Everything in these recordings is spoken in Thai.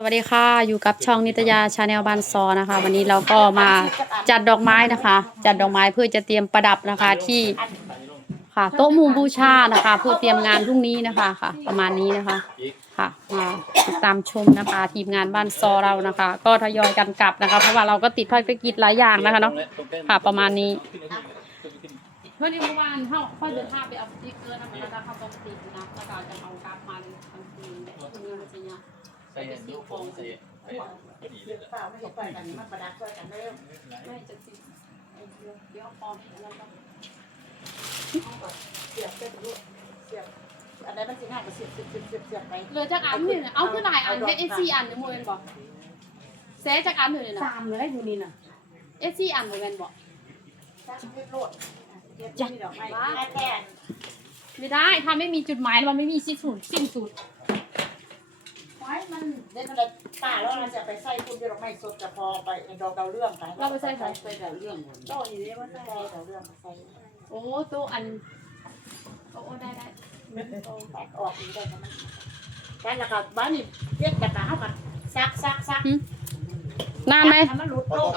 สวัสดีค่ะ อยู่กับช่องนิตยาชาแนลบานซอนะคะ วันนี้เราก็มาจัดดอกไม้นะคะ จัดดอกไม้เพื่อจะเตรียมประดับนะคะที่ค่ะโต๊ะหมูบูชานะคะ เพื่อเตรียมงานพรุ่งนี้นะคะค่ะ ประมาณนี้นะคะค่ะมาติดตามชมนะคะ ทีมงานบ้านซอเรานะคะ ก็ทยอยกันกลับนะคะ เพราะว่าเราก็ติดภารกิจหลายอย่างนะคะเนาะค่ะประมาณนี้เพื่อนเมื่อวานเขาค่อยเดินทางไปเอาสติ๊กเกอร์นะมันจะเข้าปกติดนะแล้วก็จะเอากราฟมันทันทีคุณเงินจะเนี่ย ใส่ลูกผมใส่ใส่ดีเลยเปล่าไม่ใช่ปล่อยกันมาประดับช่วยกันเริ่มไม่จะสิเดี๋ยวพร้อมแล้วก็เสียบเสียบลูกเสียบอันไหนมันสิง่าก็เสียบเสียบเสียบเสียบเสียบไปเลือจากอันนี่นะเอาขึ้นหลายอันเอสซีอันเดี๋ยวโมเอนบอกแซจากอันอยู่เลยนะสามเลยอยู่นี่น่ะเอสซีอันโมเอนบอกสร้างเรียบโลดเรียบที่ดอกไม้แค่แค่ไม่ได้ถ้าไม่มีจุดหมายมันไม่มีสิ้นสุดสิ้นสุด ไว้มันเด็ดอะไรป่าแล้วเราจะไปใส่คุณดอกไม้สดจะพอไปดอกดาวเรื่องไปเราไปใส่ใส่ใส่ดาวเรื่องโตอยู่นี่ว่าใส่ดาวเรื่องใส่โอ้ตัวอันโอ้ได้ได้โตแตกออกอยู่ได้ก็มันแต่ละก็บ้านนี่เรียกกันนะเฮากันซักซักซักนานไหมทำมันหลุดโลก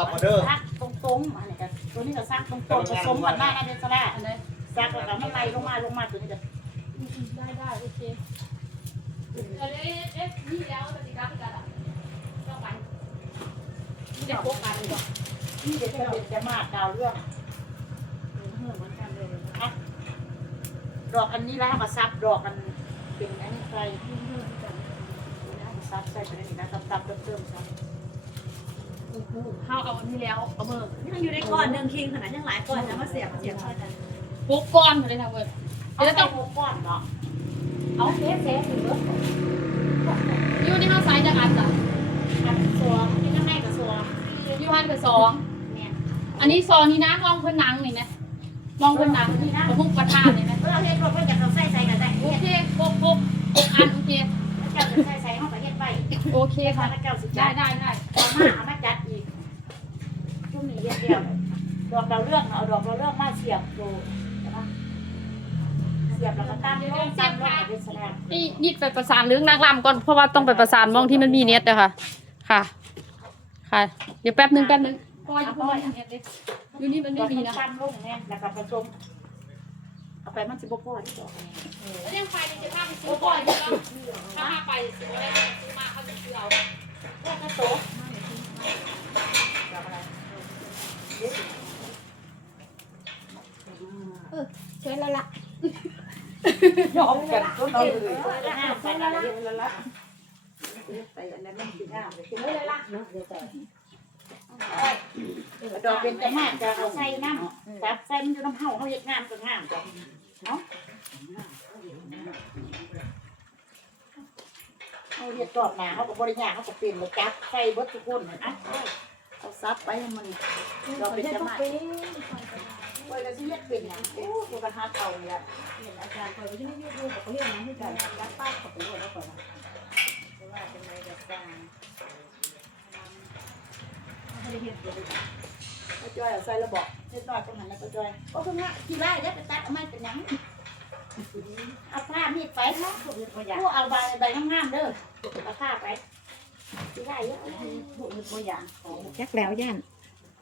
ซักตรงๆอันนี้ก็ตัวนี้ก็ซักตรงๆผสมกันได้นะเดนสลาอันไหนซักแล้วก็มันไล่ลงมาลงมาตัวนี้ก็ได้ได้โอเค เออเอเอฟนี่แล้วปฏิกรรมกันอะต้องไปนี่ได้พบกันดีกว่านี่เด็กจะจะมาดาวเรื่องดอกอันนี้แล้วก็ซับดอกกันเป็นอันนี้ใส่ซับใส่ไปนี่นะซับซับเติมๆซับข้าเอาอันนี้แล้วเอาเบอร์ยังอยู่ในก้อนหนึ่งคิงขนาดยังหลายก้อนนะมาเสียบเสียบช่วยกันปุ๊บก้อนเลยนะเว้ยเอาเดี๋ยวใส่ต้องหกก้อนเนาะ เอาเทสเทสถึงเบิดอยู่ในข้าวสายจากอันจ้ะอันสัวนี่ก็ให้กับสัวอยู่หันกับสองเนี่ยอันนี้ซองนี่นะมองเพื่อนหนังนี่นะมองเพื่อนหนังนี่นะมุกประทานนี่นะเออเฮ็ดรถเพื่อจะเอาใส่ใส่กันได้โอเฮ็ดเคปุ๊บปุ๊บปุ๊บอันโอเคเจ้าจะใส่ใส่ห้องก็เฮ็ดไปโอเคเฮ็ดค่ะมาเจ้าสิได้ได้ได้ได้เอามาเอามาจัดอีกช่วงนี้เดียวดอกดาวเรื่องเอาดอกดาวเรื่องมาเสียบดูใช่ปะเสียบแล้วก็ตั้งลงตั้งลงเป็นแสลงนี่นี่ไปประสานเรื่องนักลำก่อนเพราะว่าต้องไปประสานมองที่มันมีเน็ตอะค่ะ ค่ะ ค่ะ เดี๋ยวแป๊บนึงแป๊บนึงพราะว่าอยู่นี้เน็ตเลยอยู่นี่มันไม่มีนะตั้งลงเนี่ยแล้วก็ผสมเอาไปมันสิบ่พอที่ดอกเนี่ยแล้วยังไปในเจ้าภาพซื้อบ่อยอยู่แล้วถ้าไปซื้ออะไรซื้อมาเขาจะซื้อเอาว่าถ้าโต๊ะดออะไรช่วยแล้วล่ะ ยอมกันก็เรามไปช่วเลยดอกเป็นแต่มากจะเอาใส่น้ำจับใส่มันอยู่น้ำเห่าเขาเฮ็ดงามก็งามจ้ะเนาะเขาเฮ็ดดอกหนาเขาก็บริญาเขาก็เปลี่ยนมาจับใส่บดทุกคนอะเอาซับไปให้มันดอกเป็นแต่มาก โอ้ยก็สิเฮ็ดเป็นหยังโอ้กูกระหัดเอาเนี่ยเห็นอาจารย์คอยไปที่นี่ยูทูบเขาเรียกนะที่การยัดป้าเขาไปด้วยแล้วก่อนนะว่าเป็นไรกับการเขาเรียกเดี๋ยวป้าจ้อยเอาใส่ระบอกเล็กน้อยตรงนั้นนะป้าจ้อยโอ้คุณแม่ทีแรกเดี๋ยวไปตัดเอาไม้เป็นหยังเอาผ้ามีดไปเนาะเขาเรียกว่าอย่างผู้เอาใบใบงามๆเด้อเอาผ้าไปทีแรกเยอะเขาเรียกว่าอย่างของยักแล้วย่าน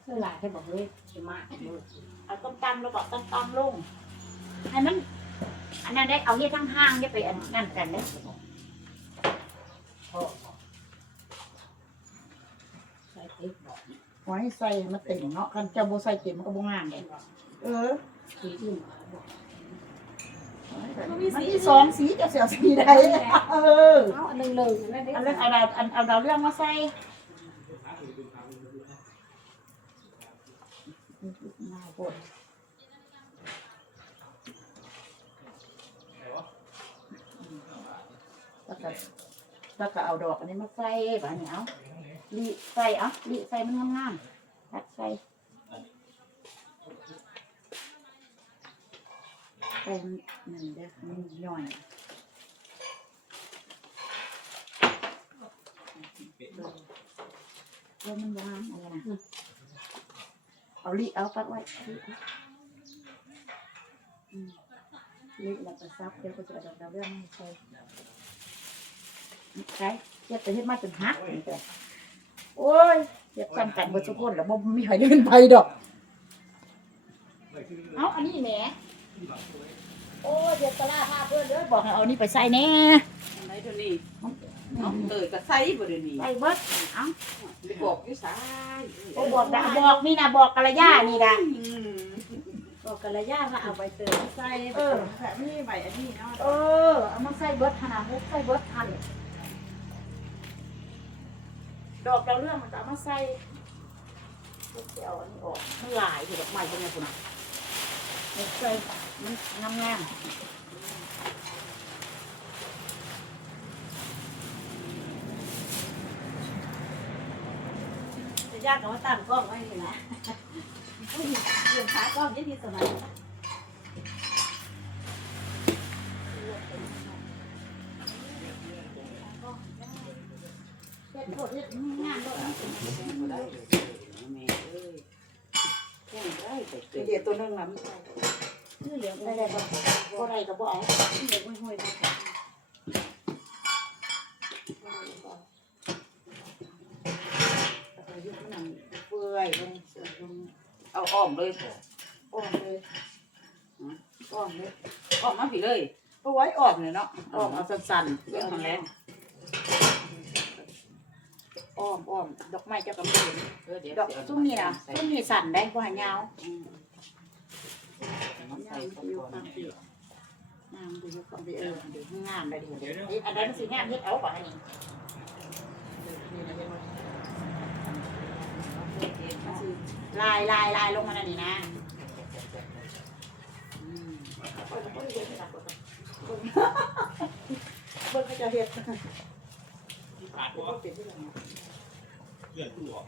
เพื่อหลายจะบอกเลยจะมาเอาต้มตำระบอกต้มตำลงให้มัน อันนั้นได้เอาเฮ็ดทั้งห้างๆได้ไปอันนั่นกันเด้อใส่ติ๊กบอกไว้ใส่มาติ่งเนาะคันเจ้าบ่ใส่เต็มมันก็บ่งามเลยเออสีอื่นมันมีสองสีจะเสียวสีใดเออเอาอันหนึ่งหนึ่งนั่นอันนั้นเอาดาวอันเอาดาวเรื่องมาใส่ น่าปวดแล้วก็แล้วก็เอาดอกอันนี้มาใส่แบบนี้เอาลีใส่เอาลีใส่มันงามๆตัดใส่ใส่มันนั่นเด้อมันย่อยเออมันวางอะไรนะ เอาลีเอาปัดไว้ลีเอาอืมลีแล้วก็ซับเดี๋ยวก็จะดอกดาวเรื่องให้ใส่ใส่เฮ็ดแต่เฮ็ดมาจนหักโอ้ยเฮ็ดซ้ำกันเบิดทุกคนแล้วบ่มีใครเดินไปดอก เอาอันนี้แหมโอ้ยเดี๋ยวตะลาพาเพื่อนเด้อบอกให้เอานี่ไปใส่แน่ไหนตัวนี้ เอาเตยก็ใส่บ่เดี๋ยวนี้ใส่เบิดเอ้าไปบอกอยู่สายโอ้บอกนะบอกนี่นะบอกกะละย่านี่นะบอกกันละย่าว่าเอาใบเตยมาใส่เออแบบนี้ใบอันนี้เนาะเออเอามาใส่เบิดขนาดมุกใส่เบิดทันดอกดาวเรื่องมันก็เอามาใส่เดี๋ยวสิเอาอันนี้ออกมันหลายที่ดอกไม้เป็นไงคุณมันใส่มันงามๆ จะยากกับว่าตั้งกล้องไว้นี่นะเรื่องขากล้องยังมีสมัยเฮ็ดโทษเฮ็ดงานโทษนะแม่เอ้ยแค่ได้ไปเตยเดี๋ยวตัวนึงน่ะมันใส่ชื่อเหลืองได้ได้บ่บ่ได้ก็บ่เอาเหลืองห้อยๆมา เอายุบมันนั่นเปื่ อยลงเสือลงเอาอ้อมเลยอ้อมเลยอ้อมเลยอ้อมมาพี่เลยเอาไว้อ้อมเลยเนาะอ้อมเอาสั้นๆเรื่องมันแล้วอ้อมอ้อมดอกไม้เจ้ากำเนิดเออเดี๋ยวดอกซุ้มนี่นะซุ้มนี่สั่นได้บ่ให้ยาวมันยาใส่วก่อยู่อนฟังพี่งามดูอยู่ฟังพี่เออดูงามได้ดีเฮ็ดอันนั้นสิงามเฮ็ดเอาบ่ให้นี่นี่นะเฮ็ดบ่มันสิ ลายลายลายลงมานั่นนี่นะโอ้ยบ่ได้เฮ็ดนี่ล่ะเบิ่งเบิ่งเขาจะเฮ็ดขาดเฮ็ดว่าบ่เป็นที่ไหนเลื่อนตู้ออก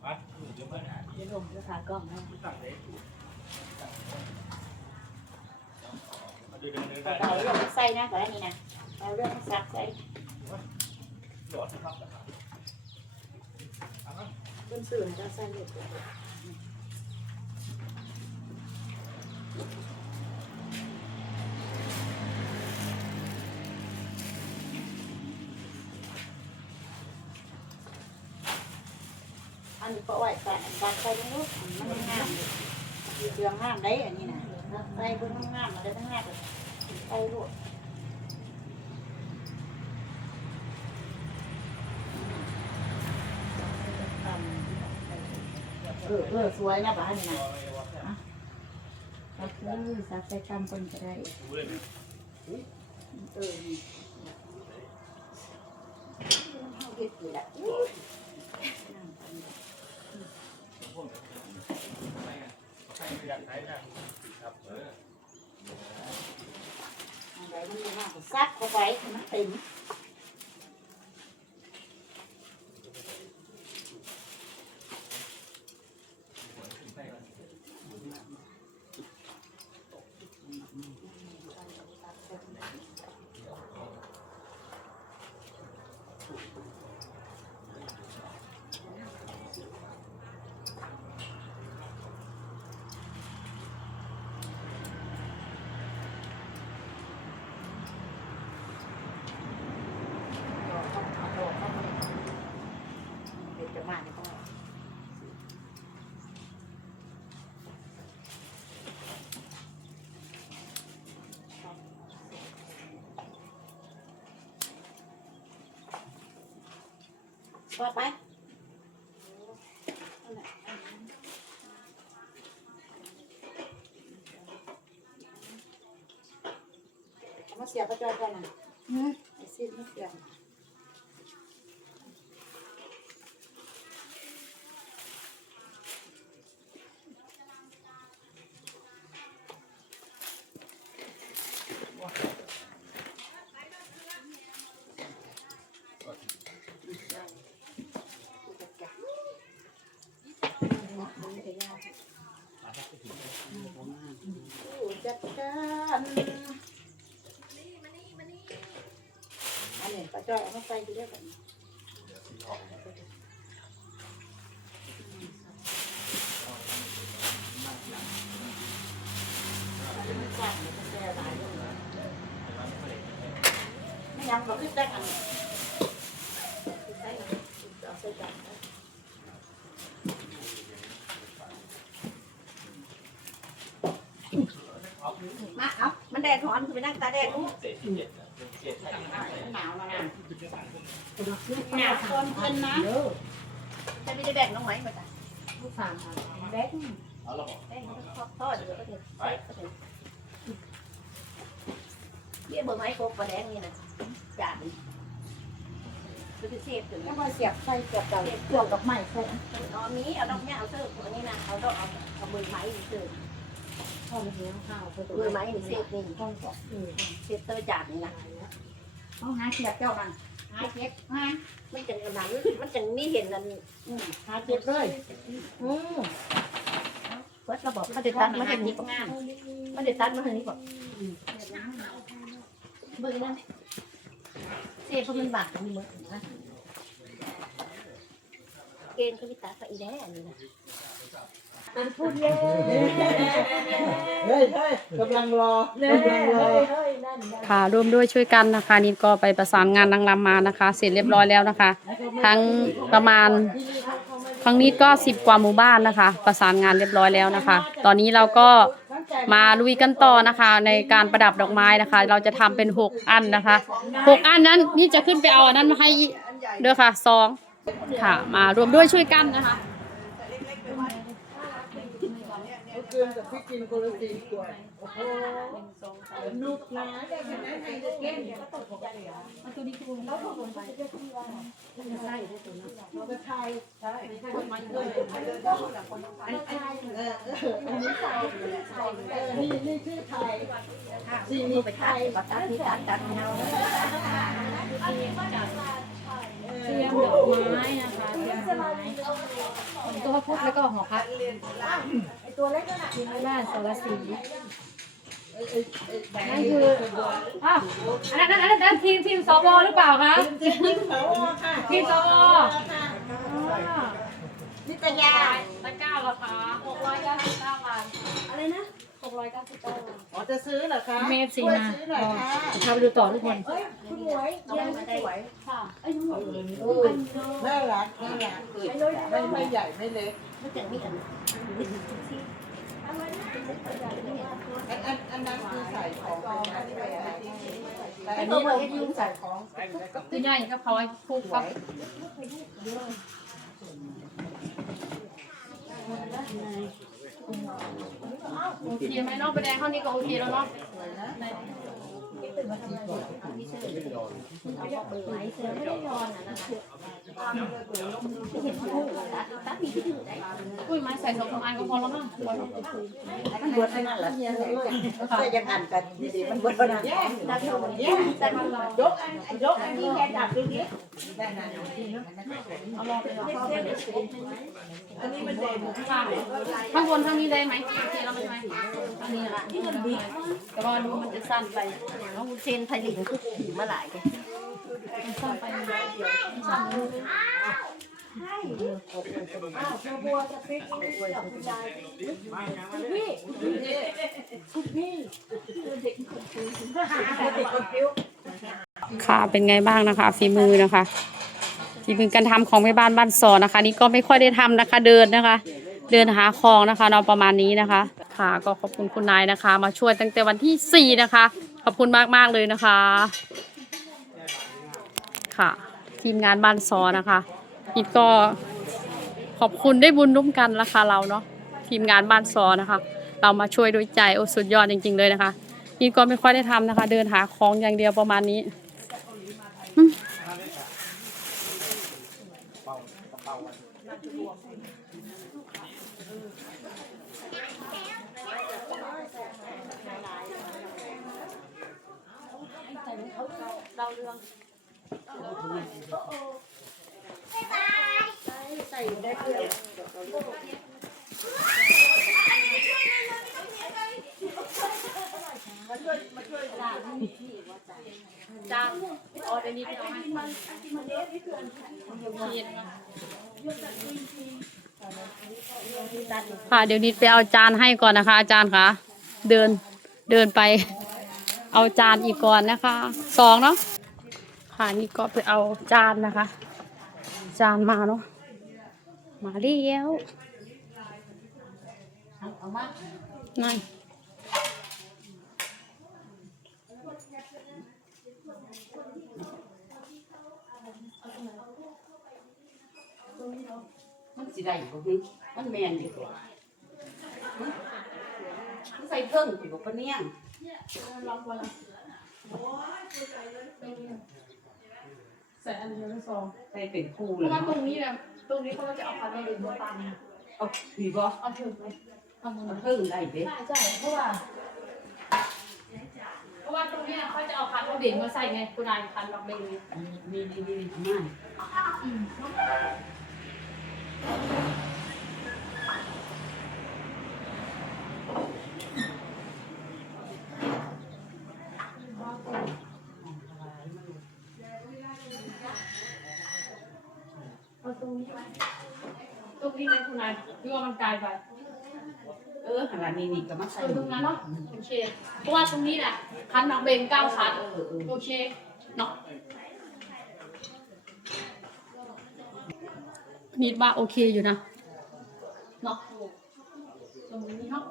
ไปเดี๋ยวไปหาที่เดี๋ยวลงจะขากล้องให้ตั้งเลยมาดูเดินเดินเอาได้เรื่องใส่นะก่อนอันนี้นะเอาเรื่องซักใส่หลอดนะครับ เพิ่นซื้อให้เราใส่เรียบร้อยอันนี้ก็ไว้ใส่อันบางใส่ตรงนู้นมันงามเครื่องงามได้อันนี้นะใส่เบิ่งงามๆมันได้ทั้งงามเลยใส่โลด เออเออสวยนะบ้านนี่นะก็คือซักใส่กำเพิ่นก็ได้เลยไหมเออนี่เอาเฮ็ดอยู่ละอุ้ยนั่งกันเลยใครไม่อยากใช้นะครับเอออันใดมันมีมากก็ซักเข้าไปให้มันเต็ม ว่าไปเอามาเสียบประจอยกันนะไอ้ซีดไม่เสียบ จัดการอันนี้ป้า จอยเอามาใส่ไปเรื่อยกันไม่ยังบ่คือจักอันมาเอามันแดดร้อนคือไปนั่งตาแดดเศษที่เจ็ดนะเศษที่ หนาวแล้วนะ หนาวคนเพิ่นนะจะไม่ได้แบ่งน้องไหมมาจ้ะลูกสามค่ะแบ่งเอาละบอกแบ่งทอดเหลือก็เถอะเบี้ยเบอร์ไม้โคกปลาแดงนี่นะจานคือพิเศษถึงแล้วมาเสียบใส่เสียบเก่าเกี่ยวกับไม้ใส่เอามีเอาดอกเนี้ยเอาเสื้ออันนี้นะเอาดอกเอาเอาเบอร์ไม้นี่เสื้อพ่อมาเลี้ยงข้าวเพื่อตัวเบอร์ไม้นี่เศษนี่ต้องก่อนเศษเตอร์จานนี่นะเอาหาเสียบเจ้านั่น หาเจ็บหามันจังอันนั้นมันจังนี่เห็นนั่นอืมหาเจ็บเลยอืมเพื่อเราบอกเขาจะตัดมาทางนี้ก่อนมันจะตัดมาทางนี้ก่อนเบอร์นั่นเศษเพราะมันบาดมันเหมือนนะ เกณฑ์เขาไปตัดไปอีแน่นี่นะเป็นพูดเย่เฮ้ยเฮ้ยกำลังรอเน่เฮ้ยเฮ้ยนั่นนั่นค่ะร่วมด้วยช่วยกันนะคะนิดก็ไปประสานงานนางรำมานะคะ เสร็จเรียบร้อยแล้วนะคะ ทั้งประมาณทั้งนิดก็สิบกว่าหมู่บ้านนะคะ ประสานงานเรียบร้อยแล้วนะคะ ตอนนี้เราก็มาลุยกันต่อนะคะ ในการประดับดอกไม้นะคะ เราจะทำเป็นหกอันนะคะหกอันนั้นนี่จะขึ้นไปเอาอันนั้นมาให้เด้อค่ะสอง ค่ะ มารวมด้วยช่วยกันนะคะ เกินกับพี่กินคนละสี่ขวดโอ้โหนุกนะได้ขนาดไหนก็เก่งเราไปไทยใช่คนมันด้วยอันอันเออเอออันนี้ใส่ใส่เออนี่นี่ชื่อไทยสีนี้ไปไทตัดยก็ตัดที่ตัดตัดเงา เตรียมดอกไม้นะคะเตรียมดอกไม้ตัวพุทธแล้วก็หอพักตัวเล็กนั่นน่ะทีมบ้านสารสีเอ้ยเอ้ยเอ้ยนั่นคืออ้าวอันนั้นอันนั้นอันนั้นทีมทีมสวหรือเปล่าคะทีมเขาค่ะทีมสวนิตยาตะก้าราคาหกร้อยเก้าสิบเก้าบาทอะไรนะ หกร้อยเก้าสิบเก้าบาท อ๋อจะซื้อเหรอคะเมฟซีช่วยมาซื้อหน่อยค่ะพาไปดูต่อทุกคนเอ้ยคุณหมวยเยี่ยมสวยค่ะเออน่ารักน่ารักไม่ไม่ใหญ่ไม่เล็กมันจะมีอันอันอันอันนั้นคือใส่ของไปนะแต่ไอ้อันตัวนี้เบอเราร์ให้คือยุ่งใส่ของคือใหญ่กับเขาไอ้คู่ครับ โอเคไหมเนาะไปแดงเท่านี้ก็โอเคแล้วเนาะไหนเสือไม่ได้นอนอะนะ อุ้ยไม้ใส่สองสามอันก็พอแล้วมั้งมันบวชไปนั่นแหละใส่ยังอันกันดีๆมันบวชไปนั่นตัดเท่านี้แย่แต่มันยกอันยกอันนี้แค่ดับดูดิเอาลองไปลองอันนี้มันเด่นข้างบนข้างนี้ได้ไหมโอเคแล้วใช่ไหมอันนี้ละแต่ว่าดูมันจะสั้นไปน้องเซนไทยลิงคือขี่มาหลายเลย มันสั้นไปมันสั้นไปค่ะเป็นไงบ้างนะคะฝีมือนะคะฝีมือการทำของแม่บ้านบ้านซอนะคะ นี่ก็ไม่ค่อยได้ทำนะคะ เดินนะคะ เดินหาของนะคะเนาะประมาณนี้นะคะ ค่ะก็ขอบคุณคุณนายนะคะ มาช่วยตั้งแต่วันที่สี่นะคะขอบคุณมากมากๆเลยนะคะ ค่ะ ทีมงานบ้านซอนะคะอีกก็ขอบคุณได้บุญร่วมกันราคาเราเนาะทีมงานบ้านซอนะคะ เรามาช่วยด้วยใจโอ้สุดยอดจริง ๆ เลยนะคะนี่ก็ไม่ค่อยได้ทำนะคะ เดินหาของอย่างเดียวประมาณนี้อื มจานออเดนี้ไปเอาให้ค่ะเดี๋ยวนิดไปเอาจานให้ก่อนนะคะ อาจารย์คะเดินเดินไป เอาจานอีกก่อนนะคะสองเนาะ ค่ะนี่ก็ไปเอาจานนะคะ จานมาเนาะมาเลี้ยวนั่นมันสิได้บ่ฮึมันแม่นอยู่ตัวมันใส่เพิ่งสิบ่ปะเนี่ยง ใส่อันเดียวสองใส่เป็นคู่เพเลยราะว่าตรงนี้นะตรงนี้เขาจะเอาคันเร่งมาตันเอาดีบ่เอาถึงไหมเอามือเอาเพิ่งได้เด้ใช่ใช่เพราะว่า เพราะว่าตรงเนี้ยเขาจะเอาคันเร่งมาใส่ไงคุณนายคันดอกเร่งเนี่ยมีดีดีมาก เอาตรงนี้ไหมตรง นี้ไหมคุณนายหรือว่ามันไกลไป เออหันหลังนี่นี่ก็มาใส่เออตรงนั้นเนาะโอเค เพราะว่าตรงนี้น่ะคันดอกเร่งเก้าคันเออเออโอเคเนาะนิดว่าโอเคอยู่นะเนาะตรงนี้เนาะ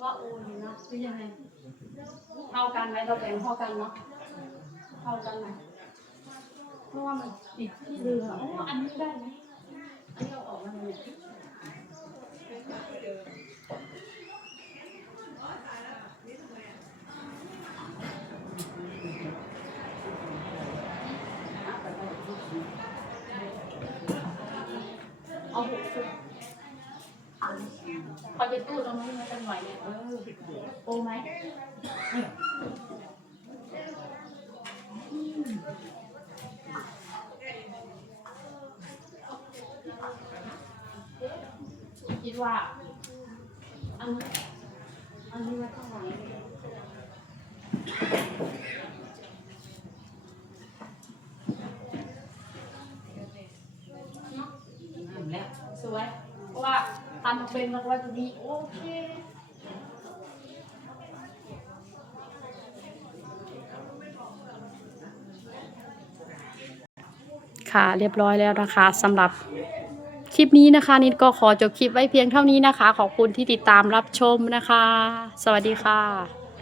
ว่าโออยู่นะคือยังไงเท่ากันไหมเราแบ่งเท่ากันเนาะเท่ากันไหม เพราะว่ามันติดที่เรืออ๋ออันนี้ได้ไหมอันนี้เอาออกมาเลยเนี่ย เอาหกสิบพอจะตู้ตรงนี้นมันจะไหวเนี่ยเออโอไหมคิดว่า อันนี้อันนี้มันเท่าไหร่ น้ำ แล้วสวย เพราะว่าทำเป็นมันว่าจะดีโอเคค่ะเรียบร้อยแล้วนะคะสำหรับ ลิปนี้นะคะ นิดก็ขอจบคลิปไว้เพียงเท่านี้นะคะ ขอบคุณที่ติดตามรับชมนะคะ สวัสดีค่ะ